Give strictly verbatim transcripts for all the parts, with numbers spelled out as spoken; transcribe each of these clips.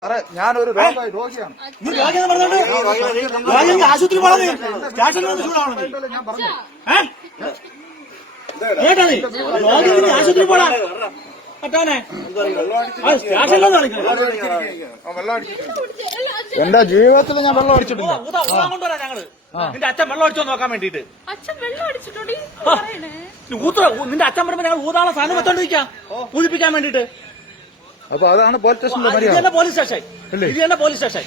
ഞാനൊരു രോഗിയാണ്. ആശുപത്രി ആശുപത്രി പോടാ പറ്റാനെ എന്റെ ജീവിതത്തിൽ ഞാൻ വെള്ളം അടിച്ചിട്ടില്ല. കൊണ്ടുവരാ ഞങ്ങള് നിന്റെ അച്ഛൻ വെള്ളം അടിച്ചോ നോക്കാൻ വേണ്ടിട്ട്. നിന്റെ അച്ഛൻ പറയുമ്പോ ഞങ്ങൾ ഊതാളെ സാധനം വെച്ചോണ്ടിരിക്കാം പൂജിപ്പിക്കാൻ വേണ്ടിട്ട്. അപ്പൊ അതാണ് പോലീസ് സ്റ്റേഷനിലെ ഇത് തന്നെ പോലീസ് സ്റ്റേഷൻ. ഇത് തന്നെ പോലീസ് സ്റ്റേഷൻ.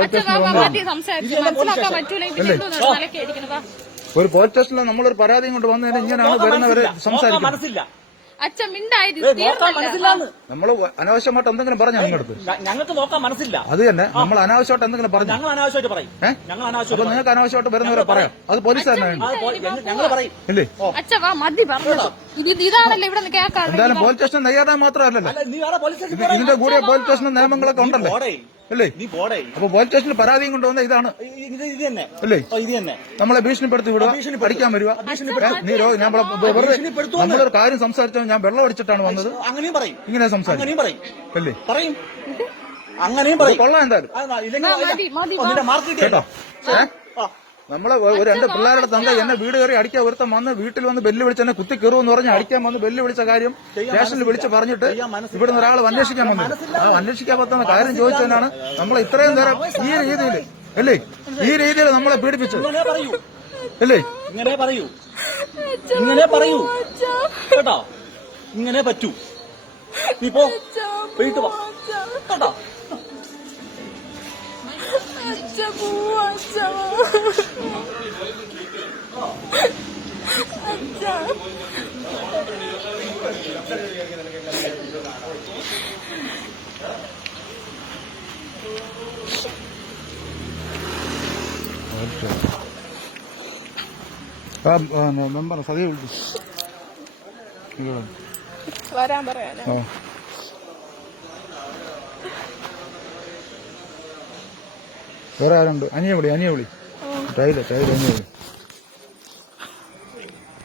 ഒരു പോലീസ് സ്റ്റേഷനിൽ നമ്മളൊരു പരാതിയും കൊണ്ട് വന്നതിന് ഇങ്ങനെയാണ് വരുന്നവര് സംസാരിക്കുന്നത്. മനസ്സില്ല നമ്മള് അനാവശ്യമായിട്ട് എന്തെങ്കിലും പറഞ്ഞു നിങ്ങളുടെ ഞങ്ങൾക്ക് നോക്കാൻ മനസ്സില്ല. അത് തന്നെ നമ്മൾ അനാവശ്യമായിട്ട് എന്തെങ്കിലും പറഞ്ഞു ഞങ്ങൾ അനാവശ്യമായിട്ട് പറയും. ഞങ്ങൾ അപ്പൊ നിങ്ങൾക്ക് അനാവശ്യമായിട്ട് വരുന്നവരെ പറയാം. അത് പോലീസുകാരനാണ് ഞങ്ങൾ പറയും. ഇല്ലേ ഇതാണല്ലോ ഇവിടെ എന്തായാലും പോലീസ് സ്റ്റേഷൻ നെയ്യാറാൻ മാത്രമല്ലല്ലോ ഇതിന്റെ കൂടെ പോലീസ് സ്റ്റേഷൻ നിയമങ്ങളൊക്കെ ഉണ്ടല്ലോ അല്ലേ. അപ്പൊ പോലീസ് സ്റ്റേഷനിൽ പരാതിയും കൊണ്ടുവന്ന ഇതാണ് അല്ലേ. നമ്മളെ ഭീഷണിപ്പെടുത്തി വിടുക, പഠിക്കാൻ വരിക. നമ്മളൊരു കാര്യം സംസാരിച്ചാൽ ഞാൻ വെള്ളം അടിച്ചിട്ടാണ് വന്നത് അങ്ങനെയും പറയും. ഇങ്ങനെ സംസാരിക്കും അല്ലേ. പറയും അങ്ങനെയും പറയും. കൊള്ളാം എന്തായാലും കേട്ടോ. നമ്മളെ ഒരു എന്റെ പിള്ളേരുടെ തന്ത എന്നെ വീട് കയറി അടിക്കാൻ ഒരുത്തം വന്ന് വീട്ടിൽ വന്ന് ബെല്ല് വിളിച്ച് എന്നെ കുത്തി കയറുമെന്ന് പറഞ്ഞ് അടിക്കാൻ വന്ന് ബെല്ല് വിളിച്ച കാര്യം സ്റ്റേഷനിൽ വിളിച്ച് പറഞ്ഞിട്ട് ഇവിടുന്ന് ഒരാൾ അന്വേഷിക്കാൻ വന്നു. ആ അന്വേഷിക്കാൻ പറ്റുന്ന കാര്യം ചോദിച്ചതിനാണ് നമ്മളെ ഇത്രയും നേരം ഈ രീതിയിൽ അല്ലേ ഈ രീതിയിൽ നമ്മളെ പീഡിപ്പിച്ചത് അല്ലേ. ഇങ്ങനെ പറയൂ ഇങ്ങനെ പറയൂ കേട്ടോ. ഇങ്ങനെ പറ്റൂ. നീ പോ വീട്ടു പോ കേട്ടോ. മെമ്പർ സതി വരാൻ പറയാനോ. വേറെ ആരുണ്ട്? അനിയ വിളി അനിയ വിളി ടൈല ടൈല അനിയ വിളി.